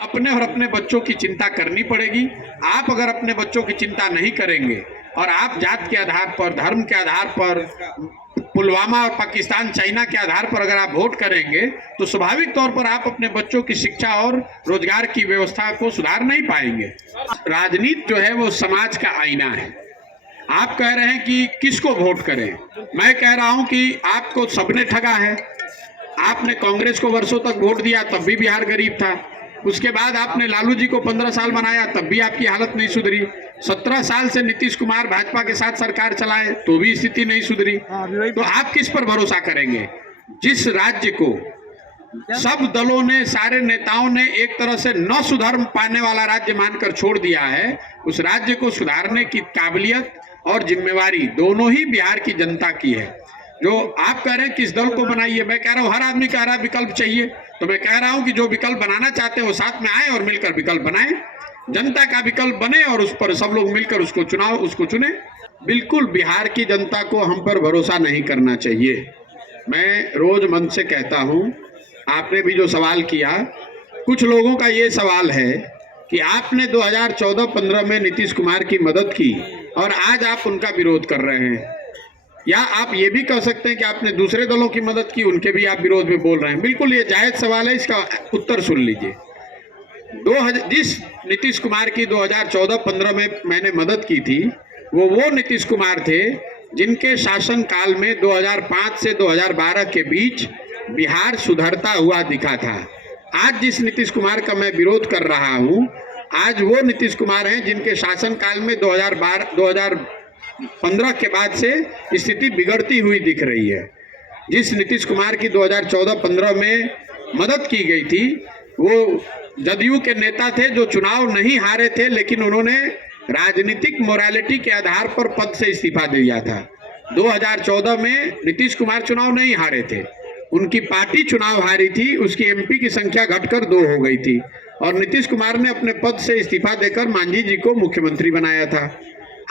अपने और अपने बच्चों की चिंता करनी पड़ेगी। आप अगर अपने बच्चों की चिंता नहीं करेंगे और आप जात के आधार पर, धर्म के आधार पर, पुलवामा और पाकिस्तान चाइना के आधार पर अगर आप वोट करेंगे तो स्वाभाविक तौर पर आप अपने बच्चों की शिक्षा और रोजगार की व्यवस्था को सुधार नहीं पाएंगे। राजनीति जो है वो समाज का आईना है। आप कह रहे हैं कि किसको वोट करें, मैं कह रहा हूं कि आपको सबने ठगा है। आपने कांग्रेस को वर्षों तक वोट दिया तब भी बिहार गरीब था। उसके बाद आपने लालू जी को 15 साल बनाया तब भी आपकी हालत नहीं सुधरी। 17 साल से नीतीश कुमार भाजपा के साथ सरकार चलाए तो भी स्थिति नहीं सुधरी। तो आप किस पर भरोसा करेंगे? जिस राज्य को सब दलों ने, सारे नेताओं ने एक तरह से न सुधार पाने वाला राज्य मानकर छोड़ दिया है, उस राज्य को सुधारने की काबिलियत और जिम्मेवारी दोनों ही बिहार की जनता की है। जो आप कह रहे हैं किस दल को बनाइए, मैं कह रहा हूं हर आदमी कह रहा है विकल्प चाहिए, तो मैं कह रहा हूं कि जो विकल्प बनाना चाहते हैं वो साथ में आए और मिलकर विकल्प बनाएं, जनता का विकल्प बने और उस पर सब लोग मिलकर उसको चुने। बिल्कुल बिहार की जनता को हम पर भरोसा नहीं करना चाहिए। मैं रोज मन से कहता हूं, आपने भी जो सवाल किया, कुछ लोगों का ये सवाल है कि आपने 2014-15 में नीतीश कुमार की मदद की और आज आप उनका विरोध कर रहे हैं, या आप ये भी कह सकते हैं कि आपने दूसरे दलों की मदद की, उनके भी आप विरोध में बोल रहे हैं। बिल्कुल ये जायज सवाल है, इसका उत्तर सुन लीजिए। जिस नीतीश कुमार की 2014-15 में मैंने मदद की थी वो नीतीश कुमार थे जिनके शासन काल में 2005 से 2012 के बीच बिहार सुधरता हुआ दिखा था। आज जिस नीतीश कुमार का मैं विरोध कर रहा हूं, आज वो नीतीश कुमार हैं जिनके शासन काल में 2015 के बाद से स्थिति बिगड़ती हुई दिख रही है। जिस नीतीश कुमार की 2014-15 में मदद की गई थी वो जदयू के नेता थे जो चुनाव नहीं हारे थे, लेकिन उन्होंने राजनीतिक मोरालिटी के आधार पर पद से इस्तीफा दिया था। 2014 में नीतीश कुमार चुनाव नहीं हारे थे, उनकी पार्टी चुनाव हारी थी, उसकी एमपी की संख्या घटकर 2 हो गई थी और नीतीश कुमार ने अपने पद से इस्तीफा देकर मांझी जी को मुख्यमंत्री बनाया था।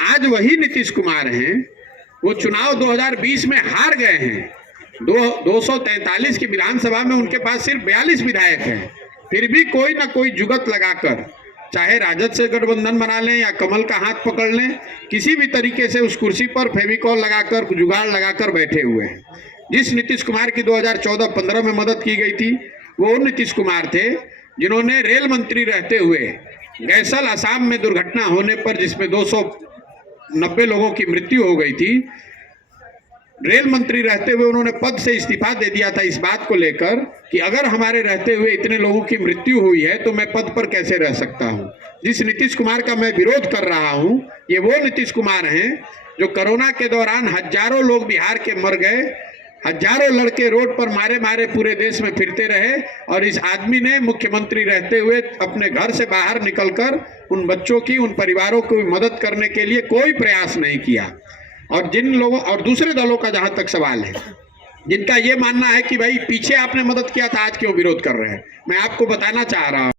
आज वही नीतीश कुमार हैं, वो चुनाव 2020 में हार गए हैं। 243 की विधानसभा में उनके पास सिर्फ 42 विधायक हैं, फिर भी कोई ना कोई जुगत लगाकर, चाहे राजद से गठबंधन बना लें या कमल का हाथ पकड़ लें, किसी भी तरीके से उस कुर्सी पर फेविकॉल लगाकर, जुगाड़ लगाकर बैठे हुए हैं। जिस नीतीश कुमार की 2014-15 में मदद की गई थी वो नीतीश कुमार थे जिन्होंने रेल मंत्री रहते हुए गैसल असम में दुर्घटना होने पर जिसमें 290 लोगों की मृत्यु हो गई थी, रेल मंत्री रहते हुए उन्होंने पद से इस्तीफा दे दिया था इस बात को लेकर कि अगर हमारे रहते हुए इतने लोगों की मृत्यु हुई है तो मैं पद पर कैसे रह सकता हूं। जिस नीतीश कुमार का मैं विरोध कर रहा हूं ये वो नीतीश कुमार हैं जो कोरोना के दौरान हजारों लोग बिहार के मर गए, हजारों लड़के रोड पर मारे मारे पूरे देश में फिरते रहे और इस आदमी ने मुख्यमंत्री रहते हुए अपने घर से बाहर निकलकर उन बच्चों की, उन परिवारों की मदद करने के लिए कोई प्रयास नहीं किया। और जिन लोगों और दूसरे दलों का जहां तक सवाल है, जिनका ये मानना है कि भाई पीछे आपने मदद किया था आज क्यों विरोध कर रहे हैं, मैं आपको बताना चाह रहा हूं